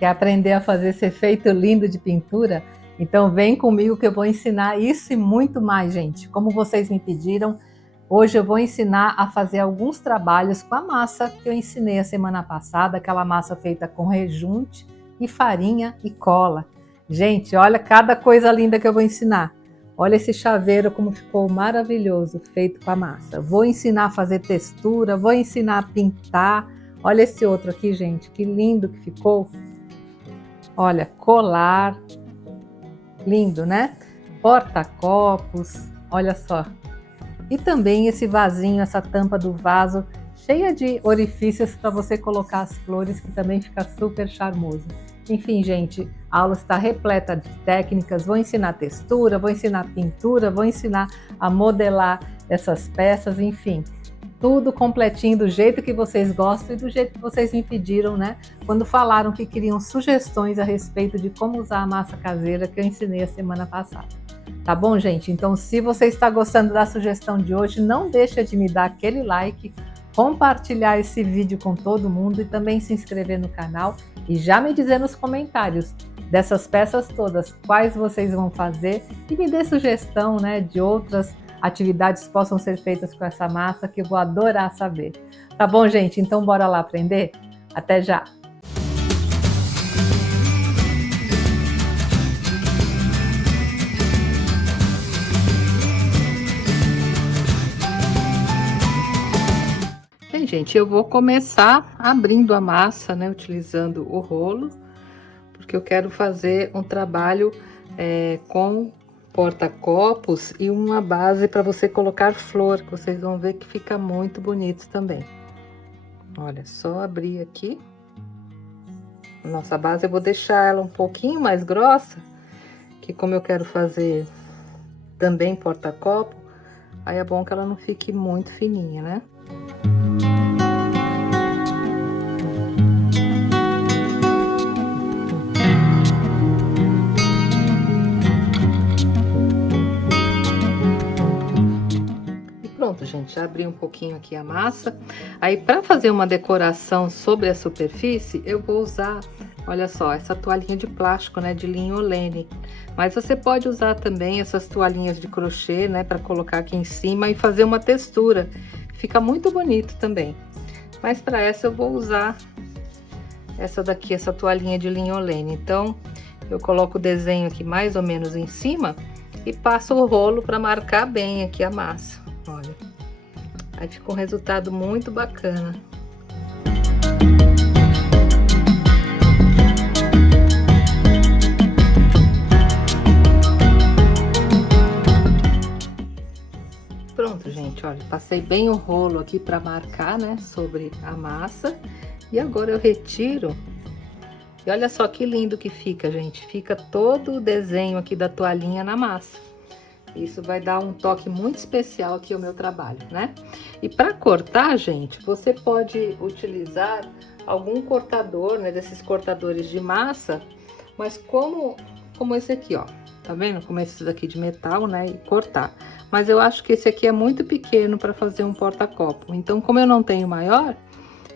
Quer aprender a fazer esse efeito lindo de pintura? Então vem comigo que eu vou ensinar isso e muito mais, gente. Como vocês me pediram, hoje eu vou ensinar a fazer alguns trabalhos com a massa que eu ensinei a semana passada, aquela massa feita com rejunte e farinha e cola. Gente, olha cada coisa linda que eu vou ensinar. Olha esse chaveiro como ficou maravilhoso, feito com a massa. Vou ensinar a fazer textura, vou ensinar a pintar. Olha esse outro aqui, gente, que lindo que ficou. Olha, colar, lindo, né? Porta-copos, olha só. E também esse vasinho, essa tampa do vaso, cheia de orifícios para você colocar as flores, que também fica super charmoso. Enfim, gente, a aula está repleta de técnicas. Vou ensinar textura, vou ensinar pintura, vou ensinar a modelar essas peças, enfim. Tudo completinho do jeito que vocês gostam e do jeito que vocês me pediram, né? Quando falaram que queriam sugestões a respeito de como usar a massa caseira que eu ensinei a semana passada. Tá bom, gente? Então, se você está gostando da sugestão de hoje, não deixa de me dar aquele like, compartilhar esse vídeo com todo mundo e também se inscrever no canal e já me dizer nos comentários dessas peças todas, quais vocês vão fazer e me dê sugestão, né, de outras atividades que possam ser feitas com essa massa que eu vou adorar saber. Tá bom, gente? Então, bora lá aprender? Até já! Bem, gente, eu vou começar abrindo a massa, né, utilizando o rolo, porque eu quero fazer um trabalho com porta-copos e uma base para você colocar flor, que vocês vão ver que fica muito bonito também. Olha, só abrir aqui. Nossa base eu vou deixar ela um pouquinho mais grossa, que como eu quero fazer também porta-copo, aí é bom que ela não fique muito fininha, né? Pronto, gente, já abri um pouquinho aqui a massa. Aí, para fazer uma decoração sobre a superfície, eu vou usar, olha só, essa toalhinha de plástico, né, de linho Olene. Mas você pode usar também essas toalhinhas de crochê, né, para colocar aqui em cima e fazer uma textura. Fica muito bonito também. Mas para essa eu vou usar essa daqui, essa toalhinha de linho Olene. Então, eu coloco o desenho aqui mais ou menos em cima e passo o rolo para marcar bem aqui a massa. Olha, aí ficou um resultado muito bacana. Pronto, gente, olha, passei bem o rolo aqui para marcar, né, sobre a massa. E agora eu retiro. E olha só que lindo que fica, gente. Fica todo o desenho aqui da toalhinha na massa. Isso vai dar um toque muito especial aqui ao meu trabalho, né? E para cortar, gente, você pode utilizar algum cortador, né? Desses cortadores de massa, mas como esse aqui, ó. Tá vendo? Como esses aqui de metal, né? E cortar. Mas eu acho que esse aqui é muito pequeno para fazer um porta-copo. Então, como eu não tenho maior,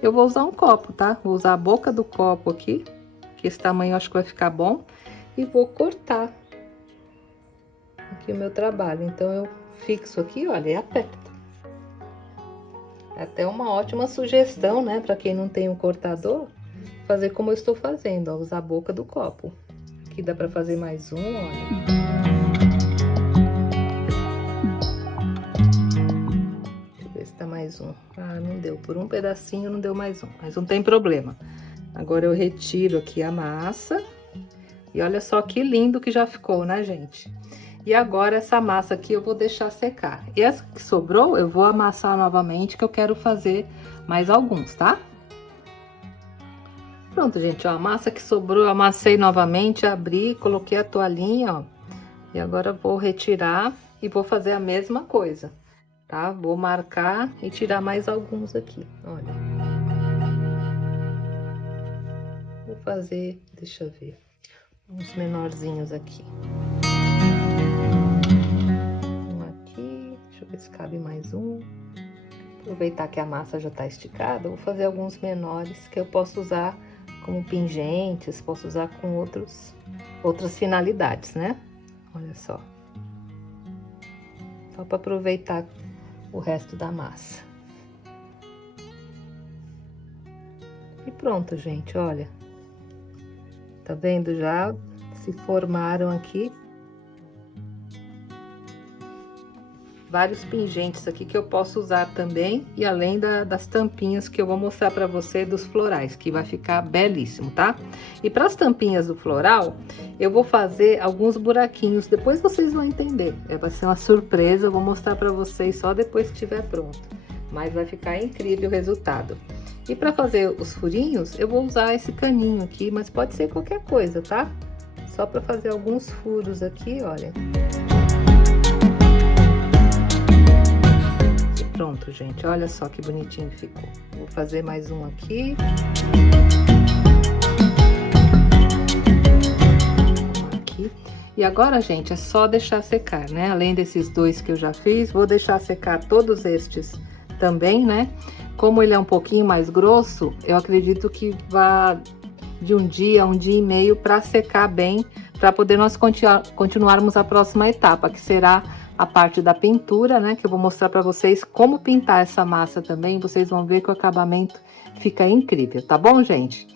eu vou usar um copo, tá? Vou usar a boca do copo aqui, que esse tamanho eu acho que vai ficar bom. E vou cortar aqui o meu trabalho. Então eu fixo aqui, olha, e aperto. É até uma ótima sugestão, né, para quem não tem um cortador, fazer como eu estou fazendo, ó, usar a boca do copo. Aqui dá para fazer mais um, olha. Deixa eu ver se tá mais um. Ah, não deu, por um pedacinho não deu mais um, mas não tem problema. Agora eu retiro aqui a massa. E olha só que lindo que já ficou, né, gente? E agora essa massa aqui eu vou deixar secar. E essa que sobrou eu vou amassar novamente, que eu quero fazer mais alguns, tá? Pronto, gente, ó, a massa que sobrou eu amassei novamente, abri, coloquei a toalhinha, ó. E agora eu vou retirar e vou fazer a mesma coisa, tá? Vou marcar e tirar mais alguns aqui, olha. Vou fazer, deixa eu ver, uns menorzinhos aqui. Deixa eu ver se cabe mais um. Aproveitar que a massa já tá esticada, vou fazer alguns menores que eu posso usar como pingentes, posso usar com outras finalidades, né? Olha só. Só para aproveitar o resto da massa. E pronto, gente, olha. Tá vendo? Já se formaram aqui vários pingentes aqui que eu posso usar também, e além das tampinhas que eu vou mostrar para você dos florais, que vai ficar belíssimo, tá? E para as tampinhas do floral, eu vou fazer alguns buraquinhos, depois vocês vão entender. Vai ser uma surpresa, eu vou mostrar para vocês só depois que estiver pronto. Mas vai ficar incrível o resultado. E para fazer os furinhos, eu vou usar esse caninho aqui, mas pode ser qualquer coisa, tá? Só para fazer alguns furos aqui, olha. Pronto, gente, olha só que bonitinho que ficou. Vou fazer mais um aqui. Aqui. E agora, gente, é só deixar secar, né? Além desses dois que eu já fiz, vou deixar secar todos estes também, né? Como ele é um pouquinho mais grosso, eu acredito que vá de um dia e meio para secar bem, para poder nós continuarmos a próxima etapa, que será a parte da pintura, né? Que eu vou mostrar para vocês como pintar essa massa também. Vocês vão ver que o acabamento fica incrível, tá bom, gente?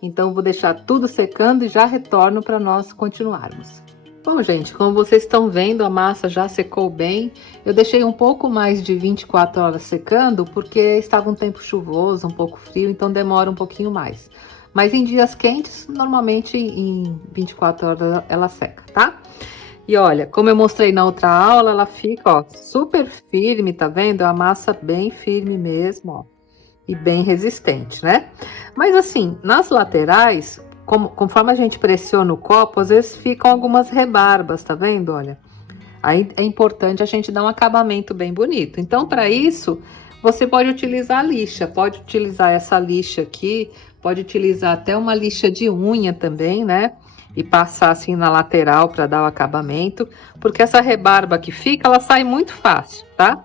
Então, eu vou deixar tudo secando e já retorno para nós continuarmos. Bom, gente, como vocês estão vendo, a massa já secou bem. Eu deixei um pouco mais de 24 horas secando, porque estava um tempo chuvoso, um pouco frio, então demora um pouquinho mais. Mas em dias quentes, normalmente em 24 horas ela seca, tá? E olha, como eu mostrei na outra aula, ela fica, ó, super firme, tá vendo? É uma massa bem firme mesmo, ó, e bem resistente, né? Mas assim, nas laterais, conforme a gente pressiona o copo, às vezes ficam algumas rebarbas, tá vendo? Olha, aí é importante a gente dar um acabamento bem bonito. Então, para isso, você pode utilizar a lixa, pode utilizar essa lixa aqui, pode utilizar até uma lixa de unha também, né? E passar assim na lateral para dar o acabamento, porque essa rebarba que fica, ela sai muito fácil, tá?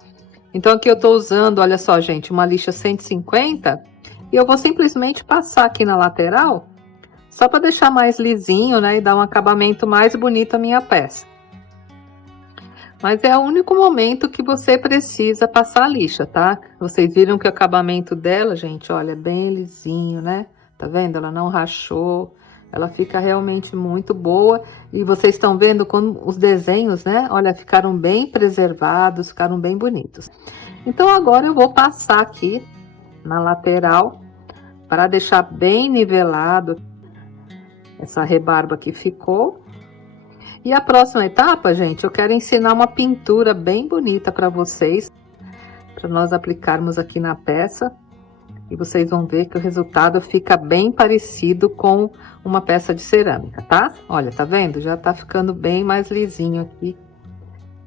Então aqui eu tô usando, olha só, gente, uma lixa 150 e eu vou simplesmente passar aqui na lateral, só para deixar mais lisinho, né, e dar um acabamento mais bonito à minha peça. Mas é o único momento que você precisa passar a lixa, tá? Vocês viram que o acabamento dela, gente, olha, é bem lisinho, né? Tá vendo? Ela não rachou. Ela fica realmente muito boa. E vocês estão vendo como os desenhos, né? Olha, ficaram bem preservados, ficaram bem bonitos. Então, agora eu vou passar aqui na lateral para deixar bem nivelado essa rebarba que ficou. E a próxima etapa, gente, eu quero ensinar uma pintura bem bonita para vocês, para nós aplicarmos aqui na peça. E vocês vão ver que o resultado fica bem parecido com uma peça de cerâmica, tá? Olha, tá vendo? Já tá ficando bem mais lisinho aqui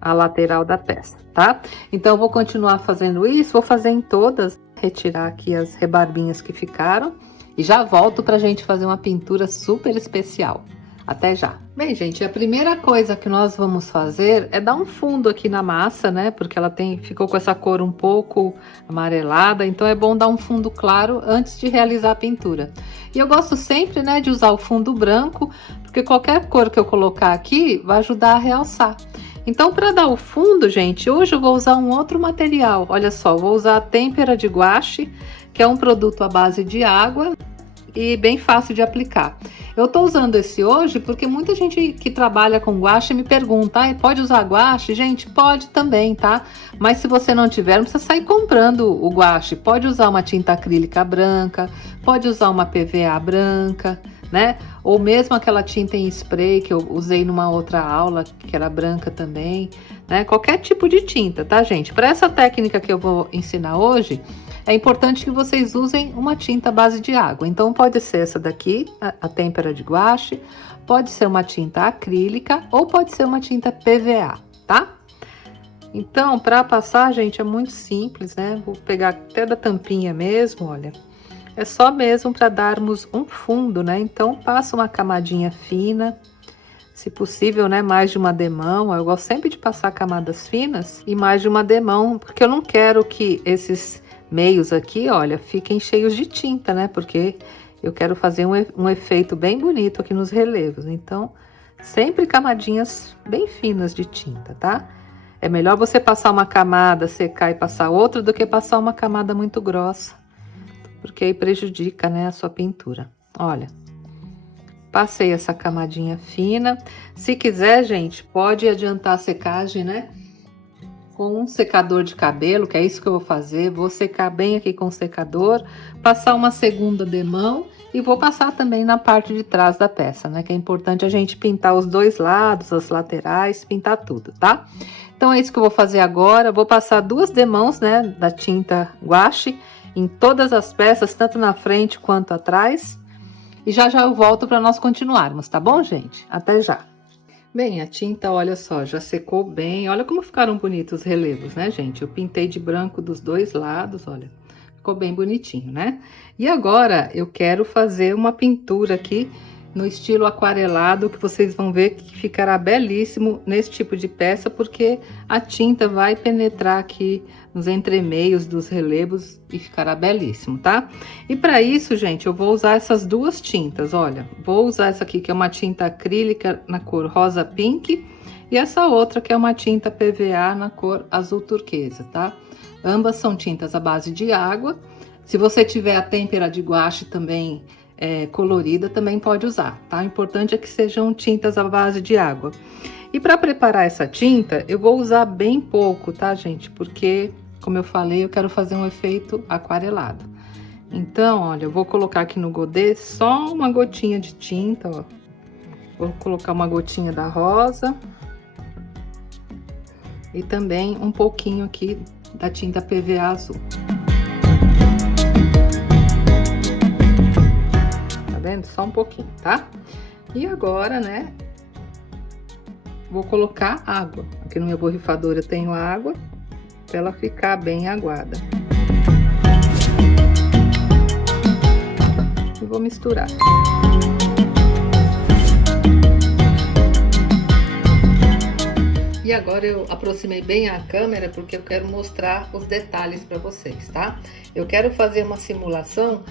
a lateral da peça, tá? Então, eu vou continuar fazendo isso, vou fazer em todas, retirar aqui as rebarbinhas que ficaram e já volto pra gente fazer uma pintura super especial. Até já! Bem, gente, a primeira coisa que nós vamos fazer é dar um fundo aqui na massa, né? Porque ela ficou com essa cor um pouco amarelada, então é bom dar um fundo claro antes de realizar a pintura. E eu gosto sempre, né, de usar o fundo branco, porque qualquer cor que eu colocar aqui vai ajudar a realçar. Então, para dar o fundo, gente, hoje eu vou usar um outro material. Olha só, vou usar a têmpera de guache, que é um produto à base de água e bem fácil de aplicar. Eu tô usando esse hoje porque muita gente que trabalha com guache me pergunta, pode usar guache? Gente, pode também, tá? Mas se você não tiver, não precisa sair comprando o guache. Pode usar uma tinta acrílica branca, pode usar uma PVA branca, né? Ou mesmo aquela tinta em spray que eu usei numa outra aula, que era branca também, né? Qualquer tipo de tinta, tá, gente? Para essa técnica que eu vou ensinar hoje, é importante que vocês usem uma tinta à base de água. Então, pode ser essa daqui, a têmpera de guache, pode ser uma tinta acrílica ou pode ser uma tinta PVA, tá? Então, para passar, gente, é muito simples, né? Vou pegar até da tampinha mesmo, olha. É só mesmo para darmos um fundo, né? Então, passa uma camadinha fina, se possível, né? Mais de uma demão. Eu gosto sempre de passar camadas finas e mais de uma demão, porque eu não quero que esses meios aqui, olha, fiquem cheios de tinta, né? Porque eu quero fazer um efeito bem bonito aqui nos relevos. Então, sempre camadinhas bem finas de tinta, tá? É melhor você passar uma camada, secar e passar outra do que passar uma camada muito grossa, porque aí prejudica, né, a sua pintura. Olha, passei essa camadinha fina. Se quiser, gente, pode adiantar a secagem, né? Com um secador de cabelo, que é isso que eu vou fazer. Vou secar bem aqui com o secador, passar uma segunda demão e vou passar também na parte de trás da peça, né? Que é importante a gente pintar os dois lados, as laterais, pintar tudo, tá? Então é isso que eu vou fazer agora. Vou passar 2 demãos, né, da tinta guache em todas as peças, tanto na frente quanto atrás. E já eu volto para nós continuarmos, tá bom, gente? Até já! Bem, a tinta, olha só, já secou bem. Olha como ficaram bonitos os relevos, né, gente? Eu pintei de branco dos dois lados, olha. Ficou bem bonitinho, né? E agora eu quero fazer uma pintura aqui no estilo aquarelado, que vocês vão ver que ficará belíssimo nesse tipo de peça, porque a tinta vai penetrar aqui nos entremeios dos relevos e ficará belíssimo, tá? E para isso, gente, eu vou usar essas 2 tintas, olha. Vou usar essa aqui, que é uma tinta acrílica na cor rosa pink, e essa outra que é uma tinta PVA na cor azul turquesa, tá? Ambas são tintas à base de água. Se você tiver a têmpera de guache também colorida, também pode usar, tá? O importante é que sejam tintas à base de água. E para preparar essa tinta, eu vou usar bem pouco, tá, gente? Porque, como eu falei, eu quero fazer um efeito aquarelado. Então, olha, eu vou colocar aqui no godê só uma gotinha de tinta, ó. Vou colocar uma gotinha da rosa. E também um pouquinho aqui da tinta PVA azul. Vendo? Só um pouquinho, tá? E agora, né, vou colocar água. Aqui no meu borrifador eu tenho água, para ela ficar bem aguada. E vou misturar. E agora eu aproximei bem a câmera porque eu quero mostrar os detalhes para vocês, tá? Eu quero fazer uma simulação,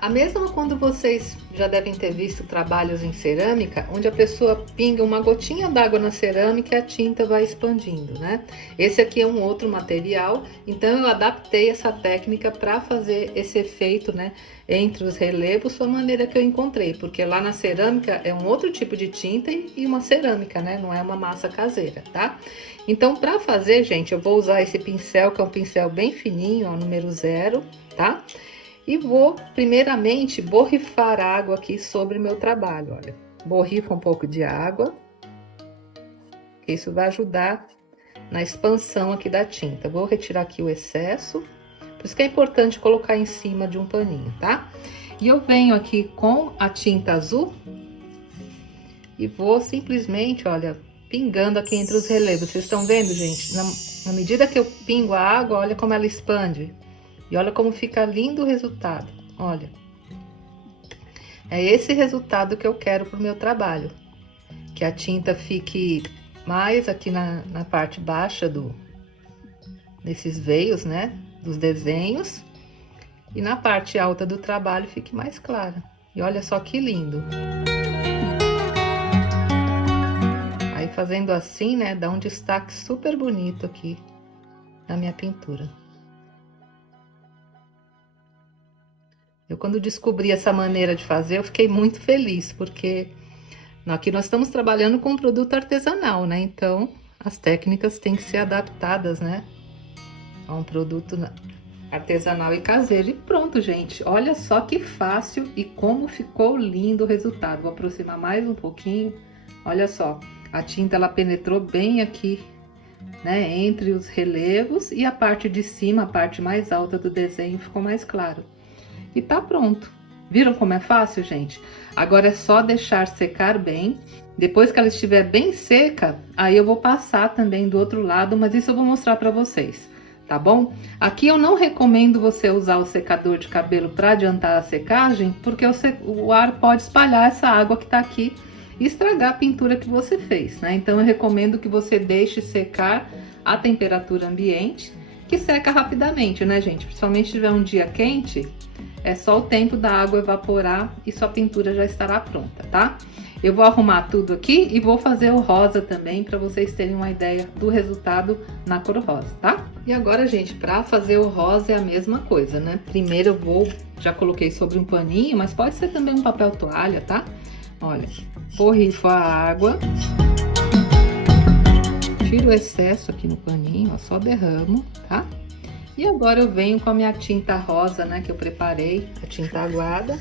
a mesma quando vocês já devem ter visto trabalhos em cerâmica, onde a pessoa pinga uma gotinha d'água na cerâmica e a tinta vai expandindo, né? Esse aqui é um outro material, então eu adaptei essa técnica para fazer esse efeito, né, entre os relevos, foi a maneira que eu encontrei, porque lá na cerâmica é um outro tipo de tinta e uma cerâmica, né? Não é uma massa caseira, tá? Então, para fazer, gente, eu vou usar esse pincel, que é um pincel bem fininho, ó, número 0, tá? E vou, primeiramente, borrifar água aqui sobre o meu trabalho, olha. Borrifa um pouco de água, isso vai ajudar na expansão aqui da tinta. Vou retirar aqui o excesso, por isso que é importante colocar em cima de um paninho, tá? E eu venho aqui com a tinta azul e vou simplesmente, olha, pingando aqui entre os relevos. Vocês estão vendo, gente? Na medida que eu pingo a água, olha como ela expande. E olha como fica lindo o resultado, olha. É esse resultado que eu quero pro meu trabalho. Que a tinta fique mais aqui na parte baixa desses veios, né? Dos desenhos. E na parte alta do trabalho fique mais clara. E olha só que lindo. Aí fazendo assim, né? Dá um destaque super bonito aqui na minha pintura. Eu, quando descobri essa maneira de fazer, eu fiquei muito feliz, porque aqui nós estamos trabalhando com um produto artesanal, né? Então, as técnicas têm que ser adaptadas, né? A um produto artesanal e caseiro. E pronto, gente. Olha só que fácil e como ficou lindo o resultado. Vou aproximar mais um pouquinho. Olha só, a tinta, ela penetrou bem aqui, né? Entre os relevos e a parte de cima, a parte mais alta do desenho, ficou mais claro. E tá pronto. Viram como é fácil, gente? Agora é só deixar secar bem. Depois que ela estiver bem seca, aí eu vou passar também do outro lado, mas isso eu vou mostrar para vocês, tá bom? Aqui eu não recomendo você usar o secador de cabelo para adiantar a secagem, porque o ar pode espalhar essa água que tá aqui e estragar a pintura que você fez, né? Então eu recomendo que você deixe secar a temperatura ambiente, que seca rapidamente, né, gente? Principalmente se tiver um dia quente, é só o tempo da água evaporar e sua pintura já estará pronta, tá? Eu vou arrumar tudo aqui e vou fazer o rosa também, para vocês terem uma ideia do resultado na cor rosa, tá? E agora, gente, para fazer o rosa é a mesma coisa, né? Primeiro eu vou, já coloquei sobre um paninho, mas pode ser também um papel toalha, tá? Olha, borrifo a água, tiro o excesso aqui no paninho, ó, só derramo, tá? E agora eu venho com a minha tinta rosa, né, que eu preparei, a tinta aguada,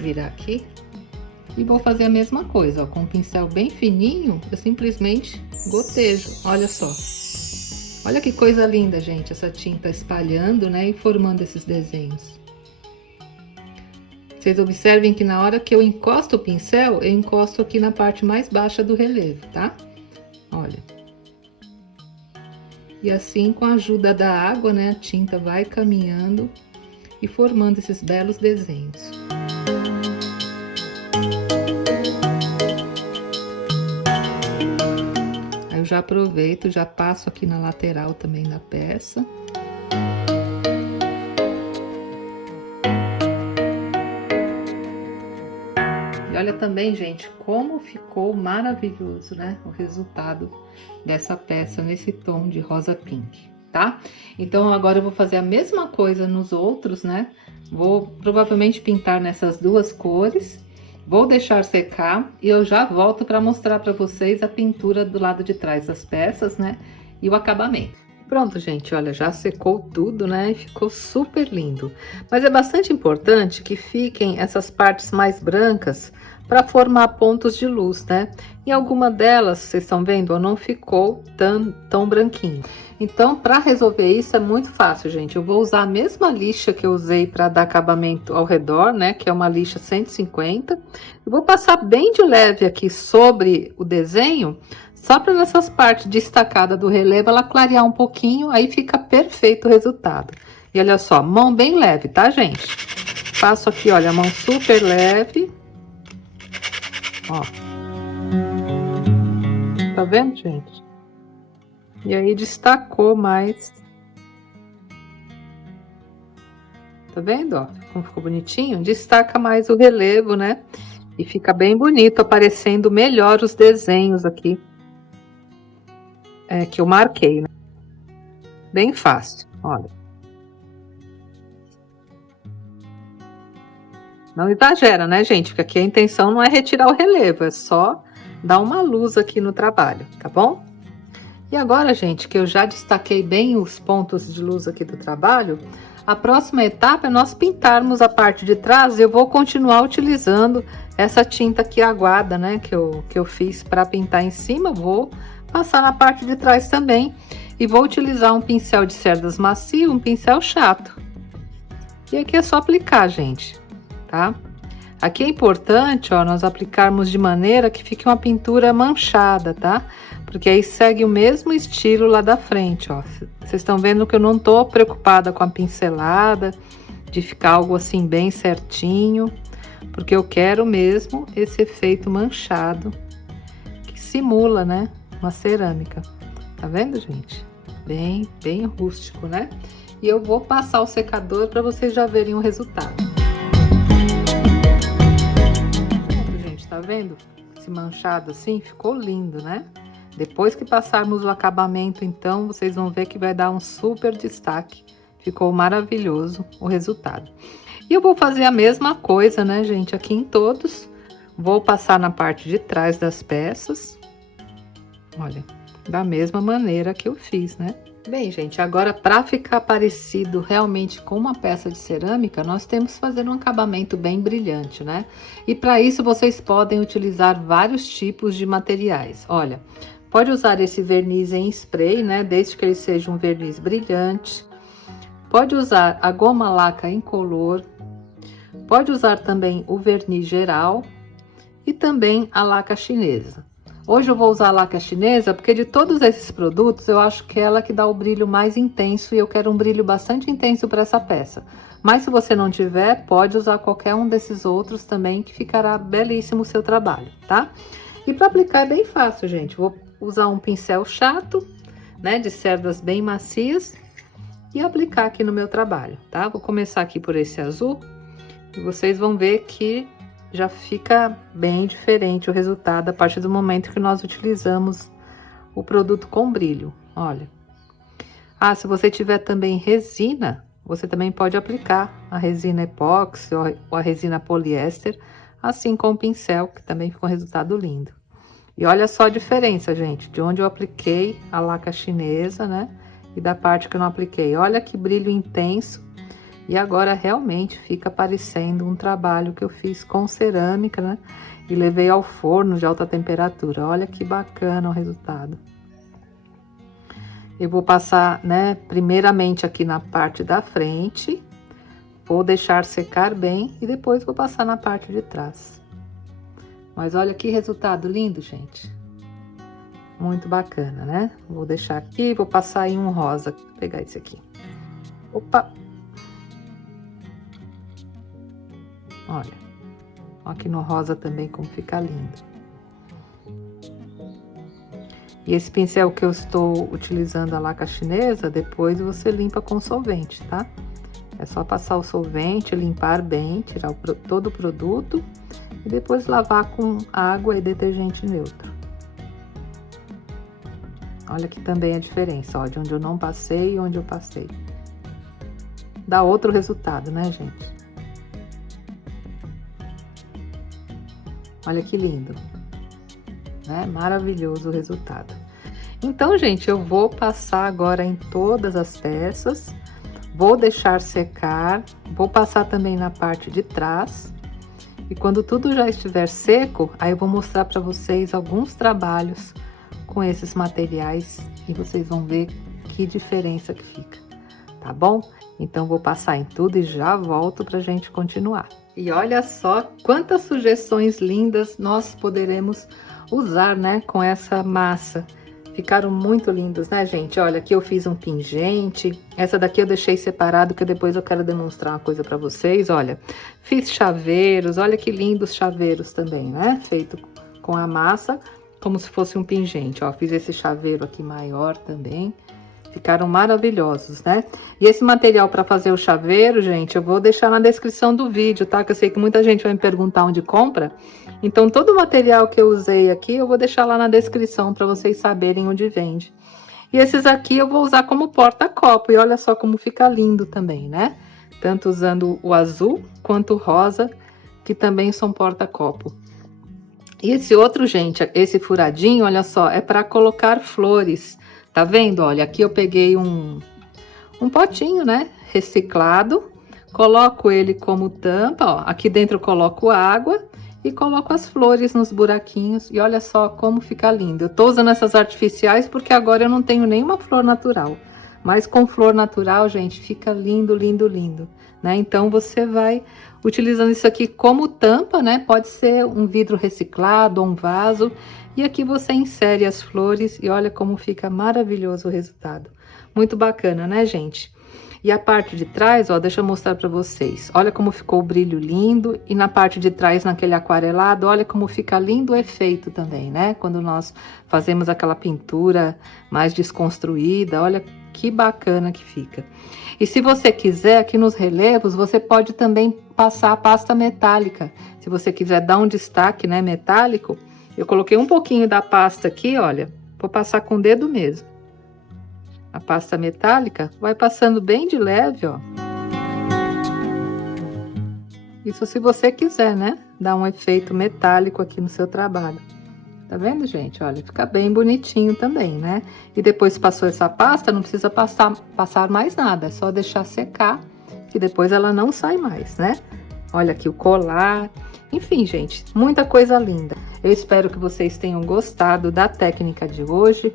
virar aqui. E vou fazer a mesma coisa, ó, com um pincel bem fininho, eu simplesmente gotejo, olha só. Olha que coisa linda, gente, essa tinta espalhando, né, e formando esses desenhos. Vocês observem que na hora que eu encosto o pincel, eu encosto aqui na parte mais baixa do relevo, tá? Olha. E assim, com a ajuda da água, né, a tinta vai caminhando e formando esses belos desenhos. Aí eu já aproveito, já passo aqui na lateral também da peça. E olha também, gente, como ficou maravilhoso, né, o resultado dessa peça nesse tom de rosa pink, tá? Então agora eu vou fazer a mesma coisa nos outros, né? Vou provavelmente pintar nessas duas cores, vou deixar secar e eu já volto para mostrar para vocês a pintura do lado de trás das peças, né? E o acabamento. Pronto, gente, olha, já secou tudo, né? E ficou super lindo. Mas é bastante importante que fiquem essas partes mais brancas para formar pontos de luz, né? Em alguma delas, vocês estão vendo, não ficou tão branquinho. Então, para resolver isso é muito fácil, gente. Eu vou usar a mesma lixa que eu usei para dar acabamento ao redor, né? Que é uma lixa 150. Eu vou passar bem de leve aqui sobre o desenho, só para nessas partes destacadas do relevo ela clarear um pouquinho, aí fica perfeito o resultado. E olha só, mão bem leve, tá, gente? Passo aqui, olha, a mão super leve. Ó. Tá vendo, gente? E aí destacou mais. Tá vendo, ó? Como ficou bonitinho? Destaca mais o relevo, né? E fica bem bonito, aparecendo melhor os desenhos aqui. Que eu marquei, né? Bem fácil, olha. Não exagera, né, gente? Porque aqui a intenção não é retirar o relevo, é só dar uma luz aqui no trabalho, tá bom? E agora, gente, que eu já destaquei bem os pontos de luz aqui do trabalho, a próxima etapa é nós pintarmos a parte de trás. Eu vou continuar utilizando essa tinta aqui aguada, né, que eu fiz para pintar em cima. Vou passar na parte de trás também e vou utilizar um pincel de cerdas macio, um pincel chato. E aqui é só aplicar, gente, tá? Aqui é importante, ó, nós aplicarmos de maneira que fique uma pintura manchada, tá? Porque aí segue o mesmo estilo lá da frente, ó. Vocês estão vendo que eu não tô preocupada com a pincelada, de ficar algo assim bem certinho, porque eu quero mesmo esse efeito manchado, que simula, né, uma cerâmica. Tá vendo, gente? Bem rústico, né? E eu vou passar o secador para vocês já verem o resultado. Gente, tá vendo? Esse manchado assim ficou lindo, né? Depois que passarmos o acabamento, então, vocês vão ver que vai dar um super destaque. Ficou maravilhoso o resultado. E eu vou fazer a mesma coisa, né, gente, aqui em todos. Vou passar na parte de trás das peças. Olha, da mesma maneira que eu fiz, né? Bem, gente, agora para ficar parecido realmente com uma peça de cerâmica, nós temos que fazer um acabamento bem brilhante, né? E para isso vocês podem utilizar vários tipos de materiais. Olha, pode usar esse verniz em spray, né? Desde que ele seja um verniz brilhante. Pode usar a goma laca incolor. Pode usar também o verniz geral e também a laca chinesa. Hoje eu vou usar a laca chinesa porque de todos esses produtos eu acho que é ela que dá o brilho mais intenso e eu quero um brilho bastante intenso para essa peça. Mas se você não tiver, pode usar qualquer um desses outros também que ficará belíssimo o seu trabalho, tá? E para aplicar é bem fácil, gente. Vou usar um pincel chato, né, de cerdas bem macias e aplicar aqui no meu trabalho, tá? Vou começar aqui por esse azul e vocês vão ver que já fica bem diferente o resultado a partir do momento que nós utilizamos o produto com brilho, olha. Ah, se você tiver também resina, você também pode aplicar a resina epóxi ou a resina poliéster, assim com o pincel, que também fica um resultado lindo. E olha só a diferença, gente, de onde eu apliquei a laca chinesa, né? E da parte que eu não apliquei. Olha que brilho intenso. E agora realmente fica parecendo um trabalho que eu fiz com cerâmica, né? E levei ao forno de alta temperatura. Olha que bacana o resultado. Eu vou passar, né, primeiramente aqui na parte da frente. Vou deixar secar bem e depois vou passar na parte de trás. Mas olha que resultado lindo, gente. Muito bacana, né? Vou deixar aqui, vou passar em um rosa. Vou pegar esse aqui. Opa! Olha. Aqui no rosa também como fica lindo. E esse pincel que eu estou utilizando a laca chinesa, depois você limpa com solvente, tá? É só passar o solvente, limpar bem, tirar todo o produto e depois lavar com água e detergente neutro. Olha aqui também a diferença, ó, de onde eu não passei e onde eu passei. Dá outro resultado, né, gente? Olha que lindo, né? Maravilhoso o resultado. Então, gente, eu vou passar agora em todas as peças, vou deixar secar, vou passar também na parte de trás. E quando tudo já estiver seco, aí eu vou mostrar para vocês alguns trabalhos com esses materiais e vocês vão ver que diferença que fica, tá bom? Então, vou passar em tudo e já volto pra gente continuar. E olha só quantas sugestões lindas nós poderemos usar, né, com essa massa. Ficaram muito lindos, né, gente? Olha, aqui eu fiz um pingente. Essa daqui eu deixei separado, que depois eu quero demonstrar uma coisa pra vocês. Olha, fiz chaveiros. Olha que lindos chaveiros também, né? Feito com a massa, como se fosse um pingente. Ó, fiz esse chaveiro aqui maior também. Ficaram maravilhosos, né? E esse material para fazer o chaveiro, gente, eu vou deixar na descrição do vídeo, tá? Que eu sei que muita gente vai me perguntar onde compra. Então, todo o material que eu usei aqui, eu vou deixar lá na descrição para vocês saberem onde vende. E esses aqui eu vou usar como porta-copo. E olha só como fica lindo também, né? Tanto usando o azul quanto o rosa, que também são porta-copo. E esse outro, gente, esse furadinho, olha só, é para colocar flores. Tá vendo? Olha, aqui eu peguei um potinho, né? Reciclado. Coloco ele como tampa, ó. Aqui dentro eu coloco água e coloco as flores nos buraquinhos. E olha só como fica lindo. Eu tô usando essas artificiais porque agora eu não tenho nenhuma flor natural. Mas com flor natural, gente, fica lindo, lindo, lindo, né? Então, você vai utilizando isso aqui como tampa, né? Pode ser um vidro reciclado ou um vaso. E aqui você insere as flores e olha como fica maravilhoso o resultado. Muito bacana, né, gente? E a parte de trás, ó, deixa eu mostrar para vocês. Olha como ficou o brilho lindo. E na parte de trás, naquele aquarelado, olha como fica lindo o efeito também, né? Quando nós fazemos aquela pintura mais desconstruída, olha que bacana que fica. E se você quiser, aqui nos relevos, você pode também passar a pasta metálica. Se você quiser dar um destaque, né, metálico, eu coloquei um pouquinho da pasta aqui, olha, vou passar com o dedo mesmo. A pasta metálica vai passando bem de leve, ó. Isso se você quiser, né, dar um efeito metálico aqui no seu trabalho. Tá vendo, gente? Olha, fica bem bonitinho também, né? E depois passou essa pasta, não precisa passar mais nada, é só deixar secar, que depois ela não sai mais, né? Olha aqui o colar. Enfim, gente, muita coisa linda. Eu espero que vocês tenham gostado da técnica de hoje,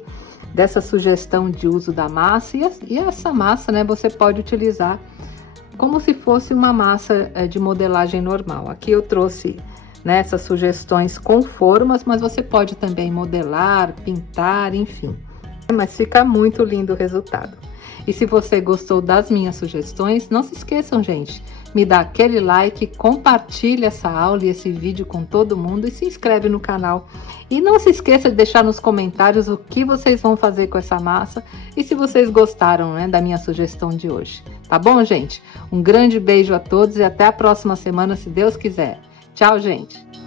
dessa sugestão de uso da massa. E essa massa, né, você pode utilizar como se fosse uma massa de modelagem normal. Aqui eu trouxe, né, essas sugestões com formas, mas você pode também modelar, pintar, enfim. Mas fica muito lindo o resultado. E se você gostou das minhas sugestões, não se esqueçam, gente, me dá aquele like, compartilha essa aula e esse vídeo com todo mundo e se inscreve no canal. E não se esqueça de deixar nos comentários o que vocês vão fazer com essa massa e se vocês gostaram, né, da minha sugestão de hoje. Tá bom, gente? Um grande beijo a todos e até a próxima semana, se Deus quiser. Tchau, gente!